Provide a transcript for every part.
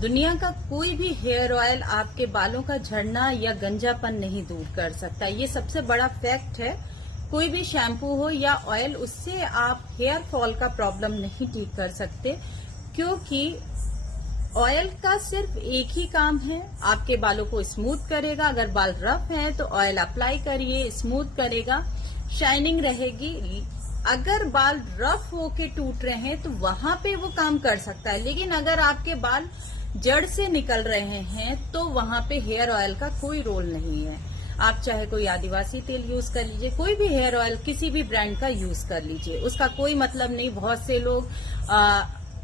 दुनिया का कोई भी हेयर ऑयल आपके बालों का झड़ना या गंजापन नहीं दूर कर सकता। ये सबसे बड़ा फैक्ट है। कोई भी शैम्पू हो या ऑयल, उससे आप हेयर फॉल का प्रॉब्लम नहीं ठीक कर सकते, क्योंकि ऑयल का सिर्फ एक ही काम है, आपके बालों को स्मूथ करेगा। अगर बाल रफ हैं तो ऑयल अप्लाई करिए, स्मूथ करेगा, शाइनिंग रहेगी। अगर बाल रफ होके टूट रहे हैं तो वहां पे वो काम कर सकता है, लेकिन अगर आपके बाल जड़ से निकल रहे हैं तो वहां पे हेयर ऑयल का कोई रोल नहीं है। आप चाहे कोई आदिवासी तेल यूज कर लीजिए, कोई भी हेयर ऑयल किसी भी ब्रांड का यूज कर लीजिए, उसका कोई मतलब नहीं। बहुत से लोग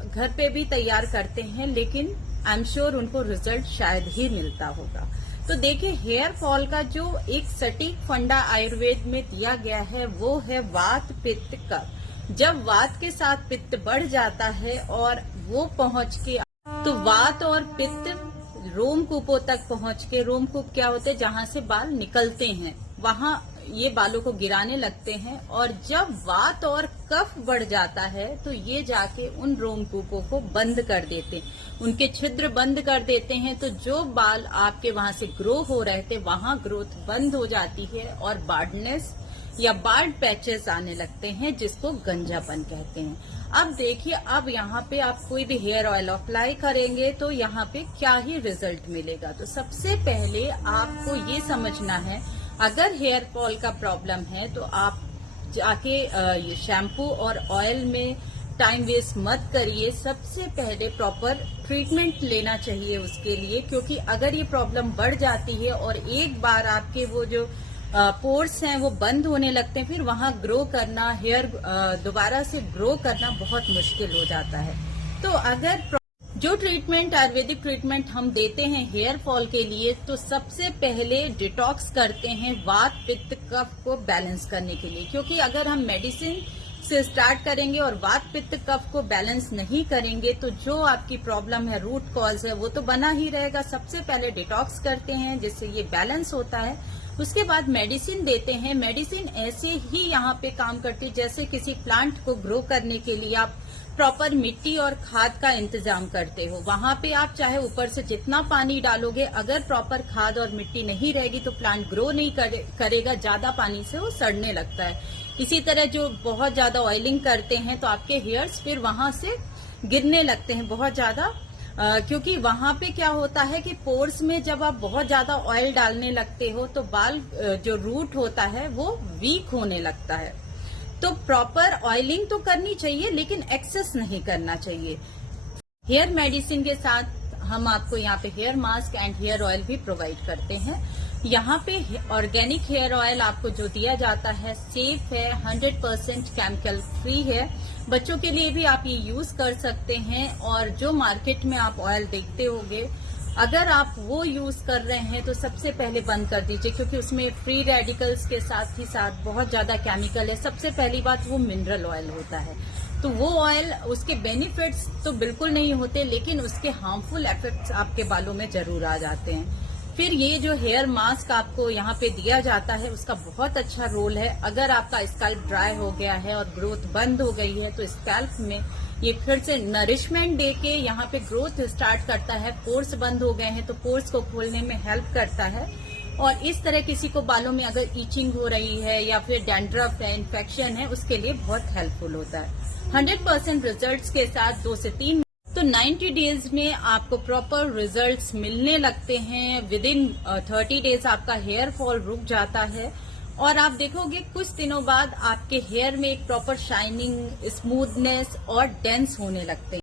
घर पे भी तैयार करते हैं, लेकिन आई एम श्योर उनको रिजल्ट शायद ही मिलता होगा। तो देखिए, हेयर फॉल का जो एक सटीक फंडा आयुर्वेद में दिया गया है वो है वात पित्त कफ। जब वात के साथ पित्त बढ़ जाता है और वो पहुंच के, तो वात और पित्त रोमकूपों तक पहुंच के, रोमकूप क्या होते हैं, जहां से बाल निकलते हैं, वहां ये बालों को गिराने लगते हैं। और जब वात और कफ बढ़ जाता है तो ये जाके उन रोमकूपों को बंद कर देते हैं, उनके छिद्र बंद कर देते हैं। तो जो बाल आपके वहां से ग्रो हो रहे थे वहां ग्रोथ बंद हो जाती है और बार्डनेस या बार्ड पैचेस आने लगते हैं, जिसको गंजापन कहते हैं। अब देखिए, अब यहाँ पे आप कोई भी हेयर ऑयल अप्लाई करेंगे तो यहाँ पे क्या ही रिजल्ट मिलेगा। तो सबसे पहले आपको ये समझना है, अगर हेयर फॉल का प्रॉब्लम है तो आप जाके ये शैम्पू और ऑयल में टाइम वेस्ट मत करिए। सबसे पहले प्रॉपर ट्रीटमेंट लेना चाहिए उसके लिए, क्योंकि अगर ये प्रॉब्लम बढ़ जाती है और एक बार आपके वो जो पोर्स हैं वो बंद होने लगते हैं, फिर वहां ग्रो करना, हेयर दोबारा से ग्रो करना बहुत मुश्किल हो जाता है। तो अगर जो ट्रीटमेंट, आयुर्वेदिक ट्रीटमेंट हम देते हैं हेयर फॉल के लिए, तो सबसे पहले डिटॉक्स करते हैं वात पित्त कफ को बैलेंस करने के लिए। क्योंकि अगर हम मेडिसिन से स्टार्ट करेंगे और वात पित्त कफ को बैलेंस नहीं करेंगे तो जो आपकी प्रॉब्लम है, रूट कॉज है, वो तो बना ही रहेगा। सबसे पहले डिटॉक्स करते हैं जिससे ये बैलेंस होता है। उसके बाद मेडिसिन देते हैं। मेडिसिन ऐसे ही यहाँ पे काम करती है जैसे किसी प्लांट को ग्रो करने के लिए आप प्रॉपर मिट्टी और खाद का इंतजाम करते हो। वहां पे आप चाहे ऊपर से जितना पानी डालोगे, अगर प्रॉपर खाद और मिट्टी नहीं रहेगी तो प्लांट ग्रो नहीं करेगा। ज्यादा पानी से वो सड़ने लगता है। इसी तरह जो बहुत ज्यादा ऑयलिंग करते हैं तो आपके हेयर्स फिर वहां से गिरने लगते हैं बहुत ज्यादा, क्योंकि वहां पे क्या होता है कि पोर्स में जब आप बहुत ज्यादा ऑयल डालने लगते हो तो बाल जो रूट होता है वो वीक होने लगता है। तो प्रॉपर ऑयलिंग तो करनी चाहिए, लेकिन एक्सेस नहीं करना चाहिए। हेयर मेडिसिन के साथ हम आपको यहाँ पे hair mask and hair oil भी प्रोवाइड करते हैं। यहाँ पे ऑर्गेनिक हेयर ऑयल आपको जो दिया जाता है सेफ है, 100% केमिकल फ्री है। बच्चों के लिए भी आप ये यूज कर सकते हैं। और जो मार्केट में आप ऑयल देखते होंगे, अगर आप वो यूज कर रहे हैं तो सबसे पहले बंद कर दीजिए, क्योंकि उसमें फ्री रेडिकल्स के साथ ही साथ बहुत ज्यादा केमिकल है। सबसे पहली बात, वो मिनरल ऑयल होता है, तो वो ऑयल, उसके बेनिफिट्स तो बिल्कुल नहीं होते, लेकिन उसके हार्मफुल इफेक्ट्स आपके बालों में जरूर आ जाते हैं। फिर ये जो हेयर मास्क आपको यहाँ पे दिया जाता है, उसका बहुत अच्छा रोल है। अगर आपका स्कैल्प ड्राई हो गया है और ग्रोथ बंद हो गई है तो स्कैल्प में ये फिर से नरिशमेंट दे के यहाँ पे ग्रोथ स्टार्ट करता है। पोर्स बंद हो गए हैं तो पोर्स को खोलने में हेल्प करता है। और इस तरह किसी को बालों में अगर ईचिंग हो रही है या फिर डैंड्रफ है, इन्फेक्शन है, उसके लिए बहुत हेल्पफुल होता है। 100% रिजल्ट्स के साथ 2 से 3 तो 90 डेज में आपको प्रॉपर रिजल्ट्स मिलने लगते हैं। विदिन 30 डेज आपका हेयर फॉल रुक जाता है और आप देखोगे कुछ दिनों बाद आपके हेयर में एक प्रॉपर शाइनिंग, स्मूथनेस और डेंस होने लगते हैं।